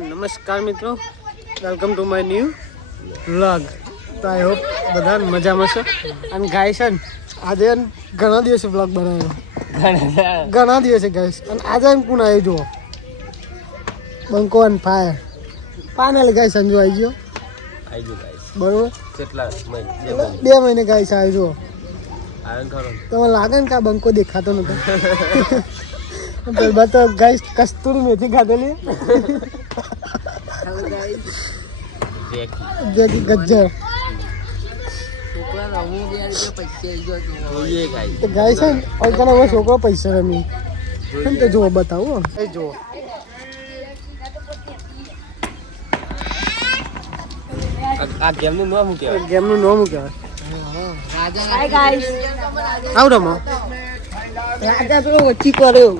નમસ્કાર મિત્રો, welcome to my new vlog. તો આઈ હોપ બધા મજામાં છે. અને ગાઈસ આજે ઘણા દિવસે વ્લોગ બનાવ્યો, ઘણા દિવસે ગાઈસ. અને આજે એમ કોણ આવ્યું જુઓ, બંકો અને ફાયર ફાઇનલ ગાઈસ સંજુ આવી ગયો બરોબર. કેટલા 2 મહિને ગાઈસ આવ્યો જુઓ. તમને લાગે ને કે આ બંકો દેખાતો નતો. તો ગાઈસ કસ્તુરી મેથી ખાધેલી જેથી ગજ્જર ગાય છે ને છોકરો પૈસા રમી તો જુઓ બતાવો જુઓ. આ ગેમનું નામ શું કહેવાય? ગેમનું નામ શું કહેવાય? આવ રમો રાજા પેલો ઓછી કર્યો.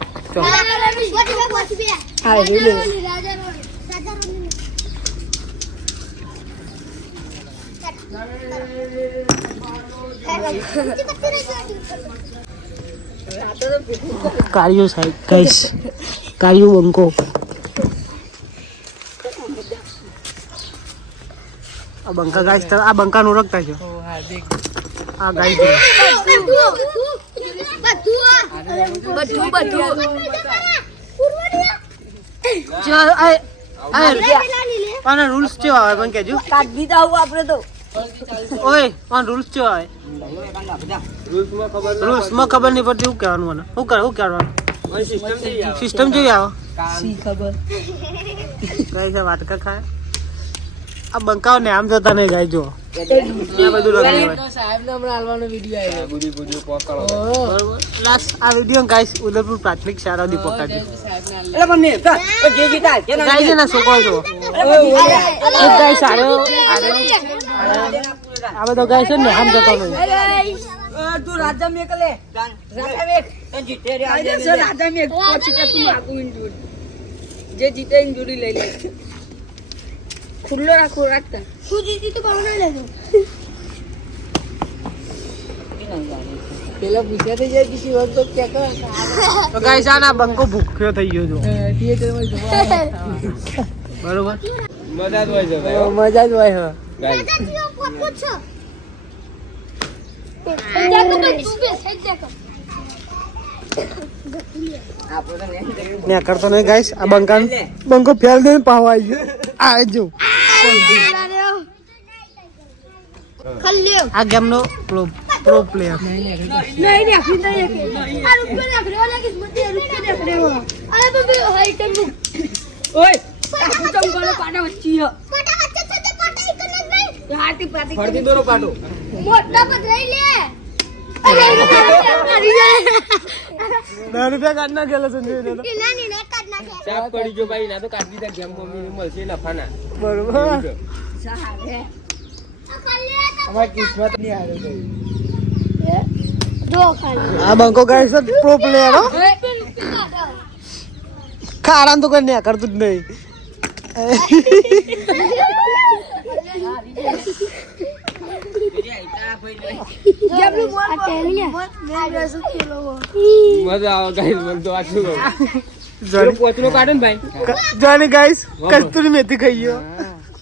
કાર્યો સાહેબ ગાઈસ, કાર્યો બંકો. આ બંકા ગાઈસ, આ બંકાનું ઓળખતા છો? આ ગાઈસ આના રૂલ્સ કેવા આવે પણ કેજો. કાઢી દઉં આપણે તો. ઓય આના રૂલ્સ કેવા આવે? રૂલ્સમાં ખબર નહીં પડતી. શું કહેવાનું મને? શું કરવાનું? સિસ્ટમ જેવી આવે ખબર કઈ છે વાત કા ખાય. આ બંકાઓ ને આમ જતા નહીં જાય. જો આ વિડીયો ગાઈસ ઉદયપુર પ્રાથમિક શાળા દી પકડી છોકરો જો ગાઈસ. આ બધો ગાઈસ છે ને આમ જતો નહીં. તું રાજા મેક લે, રાજા મેક તો જીતે રે. રાજા મેક પછી કે તું આકુ ઇન્જુરી જે જીતે ઇન્જુરી લઈ લે. ખુલ્લો રાખો રાખતા. તું જીતી તો ભાવના લેજો. પેલા પૂછ્યા થઈ જાય કિસી વખત તો કે તો ગાઈસ આના બંકો ભૂખ્યો થઈ ગયો જો થિયેટરમાં જોવા. બરોબર મજા જ હોય છે ભાઈ, મજા જ હોય છે ગાઈસ. ને કરતો નહીં ગાઈસ. આ બંકો ફેલ દે પાવ આવી ગયો. આ જો આ ગેમ નો પ્રો પ્લેયર ₹10 કાઢ નાખેલા સંજય ને. સાફ કરી જો ભાઈ, ના તો કાઢી દીધા. ગેમ મમ્મી મળશે લફાના. બરોબર અમાર કિસ્મત નહીં આવે આ બંકો ગાઈસ પ્રો પ્લેયર હો. ખારાન તો કઈ કરતું જ નહીં. મજા આવે ગાઈસ. મને તો આછું પોચરો કાઢે ને ભાઈ. જોની ગાઈસ કસ્તુરી મેથી ખાઈ ગયો.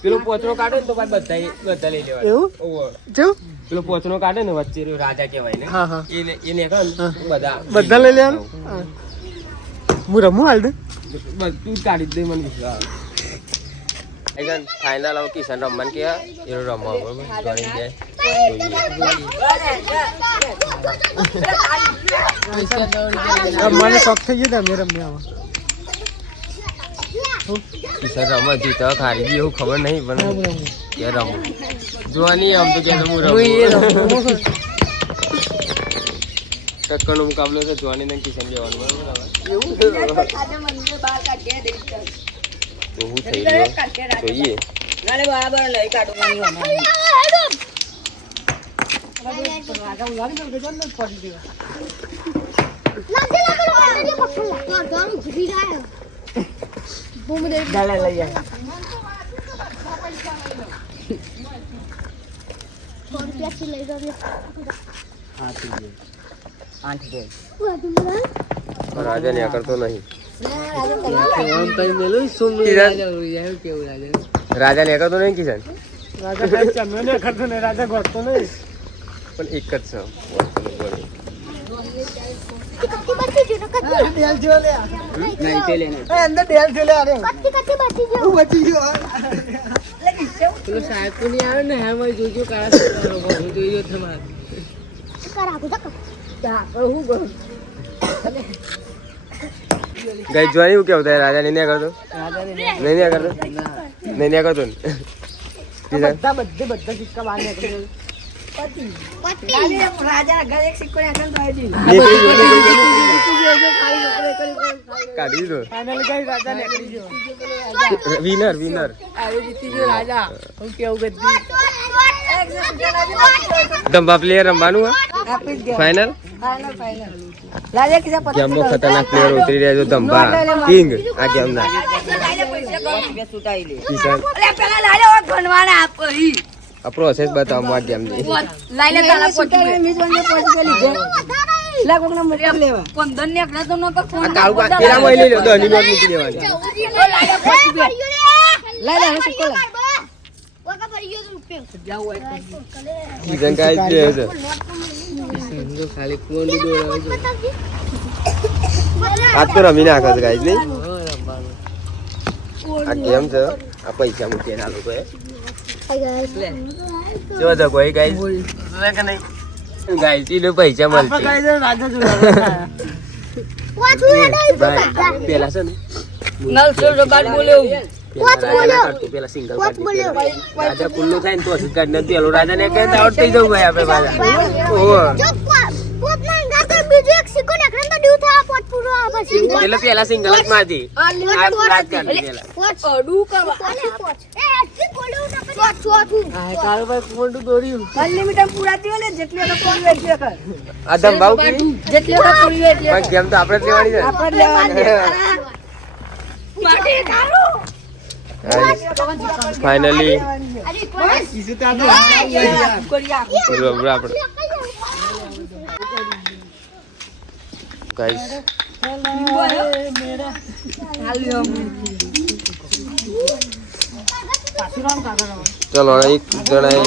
પેલો પોચરો કાઢે ને તો બધા લઈ લેવા. એવું જો પેલો પોચરો કાઢે ને વચ્ચે રાજા કહેવાય ને. હા હા એને બધા લઈ લેવાનું. હું રમું હાલ દે તું કાઢી દે મને વિશ્વાસ. ફાઇનલ આવ કિશન રમવાન કે એ રમવા બરોબર મને શોખ થઈ ગયો તમે રમ્યા. કિશન રમવા જીતા ખારી ગઈ એવું ખબર નહીં પણ કે રમું જોવાની આમ તો કે હું રમું. ટક્કર નો મુકાબલો છે જોવાની ને કિશન લેવાનું બરોબર. તો હું થઈ ગયો જોઈએ. બરાબર લઈ કાઢું રાજા ને કરતો નહીં. રાજા ને તો નહીં કિશન રાજા ભાઈ ચંદ્ર ને કરતો ને રાજા ગોતતો નહીં પણ એક જ છે ડેલ જો લે અંદર ડેલ જો લે અરે હું બચી ગયો ગાય જોવાની એવું કેવું થાય રાજા નહીં કરતો નહીં કરતો નહીં કરતો ને બધા સિક્કા બહાર નીકળી કાઢી દીધો ફાઇનલી ગાઈસ રાજા નીકળી ગયો વિનર વિનર ધંબા પ્લેયર રમવાનું ફાઇનલ ગેમમાં ખતરનાક પ્લેયર ઉતરી રહ્યા છો ધંબા કિંગ આ ગેમ ના આ પ્રોસેસ બતાવો આ ગેમ ની પેલા માં લઈ લો 10 ની નોટ મૂકી દેવાની કિશન ગાઈસ પ્લેયર છે આજ તો રમી નાખે છે ગાઈસ નહીં આ ગેમ છે આ પૈસા મૂકીને આ લોકોએ જો તો કોઈ ગાઈસ કે નહીં ગાઈસ ઈ લો પૈસા મળશે રાજા જો પેલા છે ને પેલા સિંગલ રાજા ખુલ્લું થાય ને તો જ કાઢ નથી પેલો રાજા ને કહે આઉટ થઈ જવું ભાઈ આપણે પાછા એટલે પેલા સિંગલ જ મારતી આ ધંબાઉ ગેમ તો આપણે જ લેવાની છે ફાઇનલી ગાઈસ ચલો એક જણા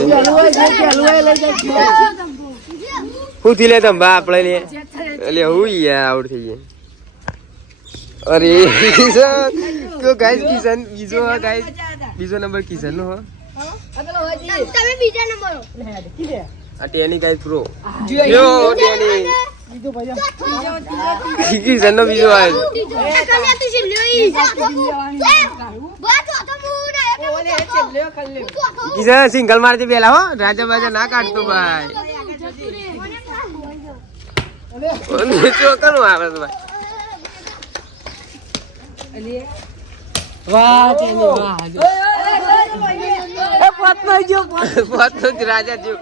હું થી લે તંબા આપણે લે એટલે હું યાર આઉટ થઈ ગયા અરે તો ગાઈસ કિશન બીજો નંબર કિશન નો હો આ ટેની ગાઈસ પ્રો જો ટેની કિશન નો બીજો આવ્યો કિશન સિંગલ મારતી પેલા હો રાજા બાજા ના કાઢતો ભાઈ ચોકનું આવે તો ભાઈ રાજા જો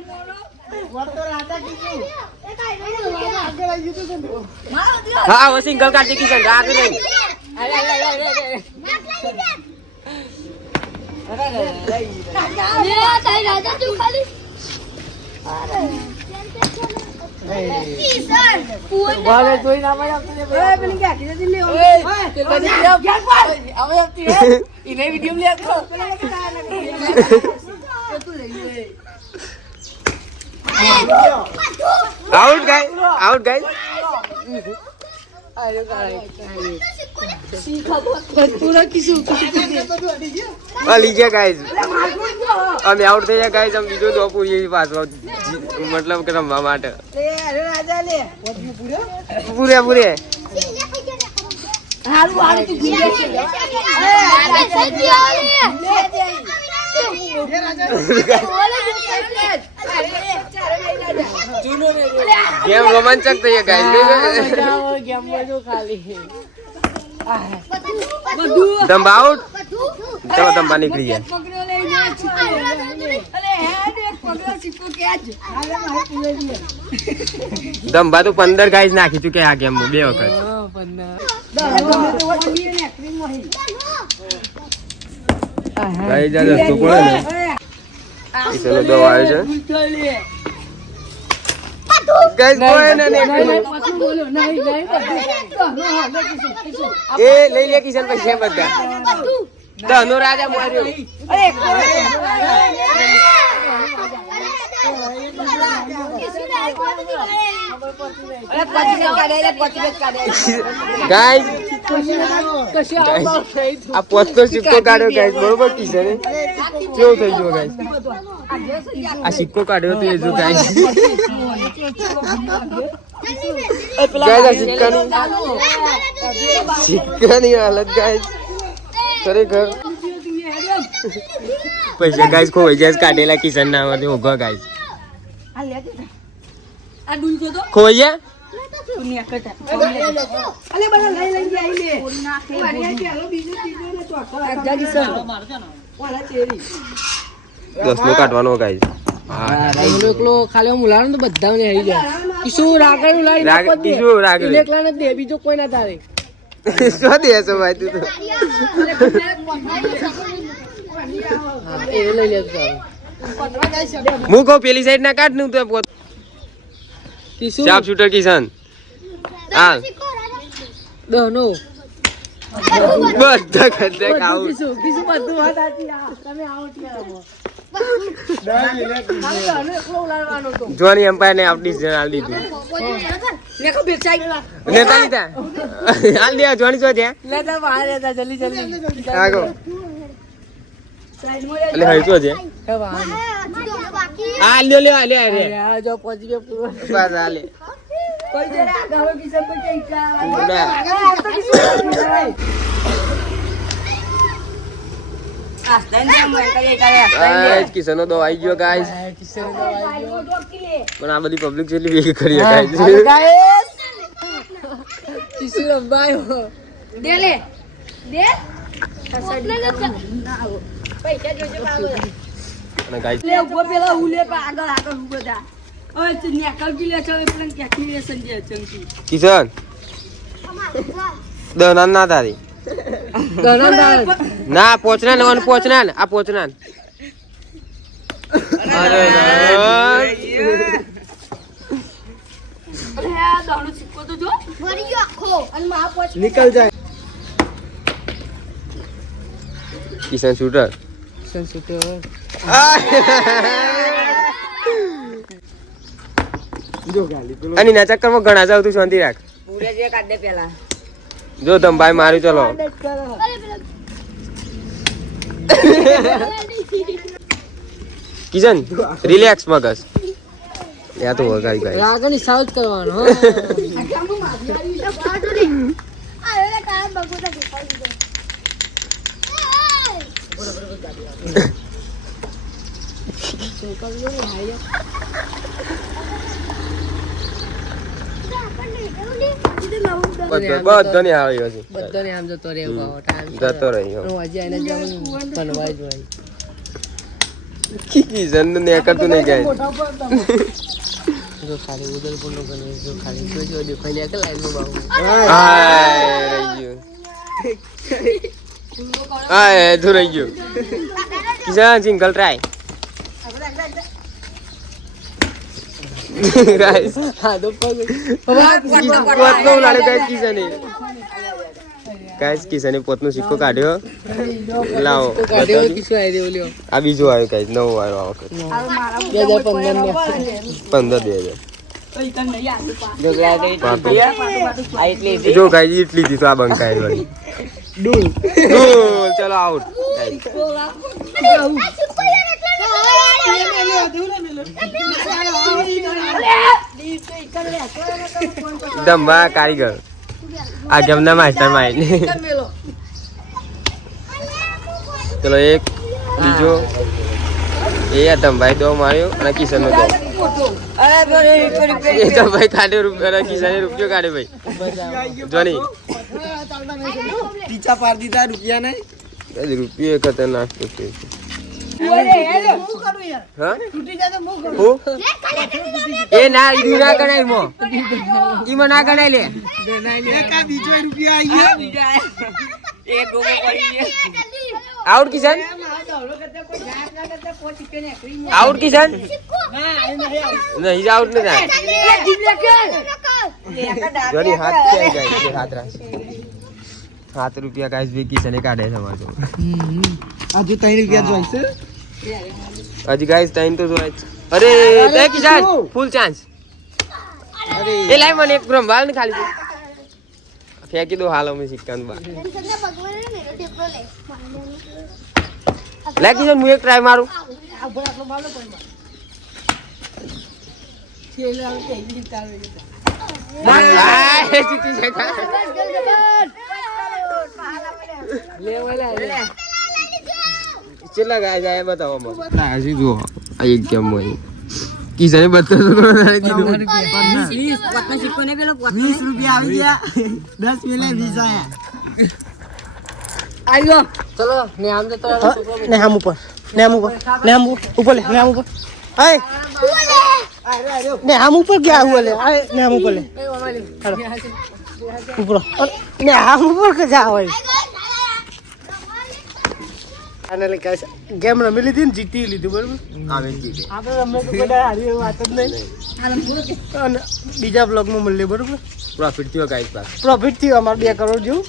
હા હવે સિંગલ કાઢી કિશન આગળ નહીં આઉટ ગાઈસ લીજે ગાઈસ અમે આઉટ થઈ ગયા ગાઈસ અમે બીજો દો પૂરી પાછો મતલબ કે રમવા માટે પૂરે ગેમ રોમાંચક થઈ ગાઈસ ધંબા આઉટ ચલો ધંબા નીકળી ગયા ધંબા તો 15 ગાઈસ નાખી ચુક્યા આ ગેમ 2 વખત ગાઈસ જા દસ્તો પડે ને इसमें दो आए हैं गाइस कोई ना नहीं એ લઈ લે કિશન પૈસા બધા ધનો રાજા માર્યો ગાઈસ આ પોચનો સિક્કો કાઢ્યો ગાઈસ બરોબર કિશન કેવું થઈ ગયો ગાઈસ આ સિક્કો કાઢ્યો તો એ જો ગાઈસ ગાઈસ આ સિક્કાની હાલત ગાઈસ ખરેખર પૈસા ગાઈસ ખોવાઈ જાય કાઢેલા કિશન ના માંથી ઉભા ગાઈસ ખોવાઈ ગયા દસનો કાઢવાનો ગાઈસ ખાલી મુલાણ તો બધા આવી જાય કિશોર રાગડ બીજો કોઈ ના તારે શું દેશો ભાઈ તું તો હું કહું પેલી સાઈડ ના કાઢ નું તો શાર્પ શૂટર કિશન હાલ દહનો બધા ખતરનાક આઉટ જોની એમ્પાયર ને આપણી ડિસિઝન હાલ દીધું નેતા લીધા હાલ દે જોની જો ત્યાં આગો એટલે હઈ તો છે આ લ્યો લ્યો લે રે જો પહોંચી ગયો પૂરો બસ હાલે કોઈ જરા ગાળો કિશન કોઈ કઈકા ગાઈસ કિશનનો દો આવી ગયો ગાઈસ પણ આ બધી પબ્લિક જેટલી વેગી કરી ગાઈસ કિશન અંબાયો દે લે દે પૈસા જોજો બાબુ અને ગાઈસ લે ઉભો પેલા ઉલે આગળ આગળ ઉભો થા ઓય તું નેકલ કી લે છે પેલા કેલ્ક્યુલેશન જે ચંકી કિશન દના ના તારી ના પોચના ને પોચના ને આ પોચના અરે આ દોડો સિક્કો તો જો ભરી ગયો આખો અને માં પોચ निकल जाए કિશન શૂટર जो गाली तो અને ના ચક્કરમાં ઘણા જાવ તું શાંતિ રાખ પૂરે જે કાઢ દે પેલા જો તમ ભાઈ માર્યું ચલો કિશન રિલેક્સ મગજ યા તો વગાડી ગાઈસ આગળની સાઉથ કરવાનો હો આગામું મારી આ એલે કામ બગુતા દેખાઈ દીધો બધાને આવ્યો છે બધાને આમ જતો રહેવો ટાઈમ જતો રહ્યો હું હજી આને જવાનું બનવાય જ હોય કિશન ને કરતું નહીં ગાય જો ખાલી ઉદલપુર નો બને જો ખાલી જો દેખાઈ લે કે લાઈન નો બાબુ હાય રહી ગયો હાય તો રહી ગયો કિશન સિંગલ ટ્રાય ગાઈસ હા તો પગ પોતનો લાડો ગાઈસ કિશને ગાઈસ કિશને પોતનો સિક્કો કાઢ્યો લાવો કાઢ્યો કિશો આવી દેવો લ્યો આ બીજો આવ્યો ગાઈસ નવો આવ્યો આ વખત 2015 જો ગાઈસ ઇટલી થી તો આ બંકાઈ વાળી ડૂલ ચલો આઉટ દંબા કારીગર આ ગેમના માસ્ટર માઇન્ડ ચલો એક બીજો એ દંભાઈ દો માર્યો અને કિશન નો દો એ દંભાઈ કાઢ્યો રૂપિયા કિશને રૂપિયો કાઢ્યો ભાઈ જોની પીછા પાર દીધા રૂપિયા નહીં રૂપિયો ખતરનાક તો છે હા એ ના ઈ ના ગણાય મો ઈ માં ના ગણાય લે બીજો રૂપિયા આવી એક ગોગો પડી ગયો આઉટ કિશન આઉટ કિશન નહીં આઉટ નહીં થાય જોની હાથ છે ગાઈસ બે હાથ રાખ 7 રૂપિયા ગાઈસ બે કિસને કાઢે છે અમાર તો હજુ 3 રૂપિયા જોઈશે હજી ગાઈસ ટાઈમ તો જોય છે અરે બે કિસન ફૂલ ચાન્સ અરે એ લાઈ મને એક બ્રહ્મ વાલ ને ખાલી તું ફેંકી દો હાલ અમે સિક્કા નું બાર લે કિસન હું એક ટ્રાય મારું આ જીતી જગા ચેલા ગાય જાય બતાવો મને ના હજી જુઓ આ એક ગેમ હોય કિસને બતાવો રૂપિયા આવી ગયા 10 મિલે 20 આયા ચલો ને આમ જતો ને આમ ઉપર ને આમ ઉપર ને આમ ઉપર લે ને આમ ઉપર હાય ને આમ ઉપર ગયા હું લે હાય ને આમ ઉપર લે ઉપર ને આમ ઉપર કે જા હોય અને ગાઈસ ગેમ રમી લીધી ને જીતી લીધું બરોબર આવે જીતે આપણે રમે તો બધા હારી વાત જ નહીં અને બીજા બ્લોગમાં મળીએ બરોબર પ્રોફિટ થયો ગાઈસ પાસ પ્રોફિટ થયું અમારે 2 કરોડ જેવું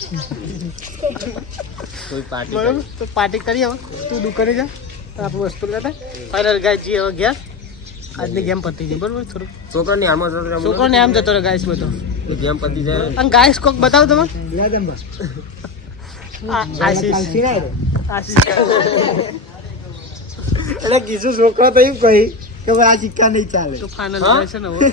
કોઈ પાર્ટી બરોબર તો પાર્ટી કરી હવે તું દુકાને જા આપણું વસ્તુ લેતા ફાઇનલ ગાઈસ જી હવે ગયા આજની ગેમ પતી ગઈ બરોબર થોડું છોકરાની આમ જ છોકરાને આમ જતો રહે ગાઈસ બધો ગેમ પતી જાય અને ગાઈસ કોક બતાવો તમે આશીષ એટલે કીધું છોકરો તો એમ કહી કે ભાઈ આ સિક્કા નહીં ચાલે તો ફાઇનલ છે ને હવે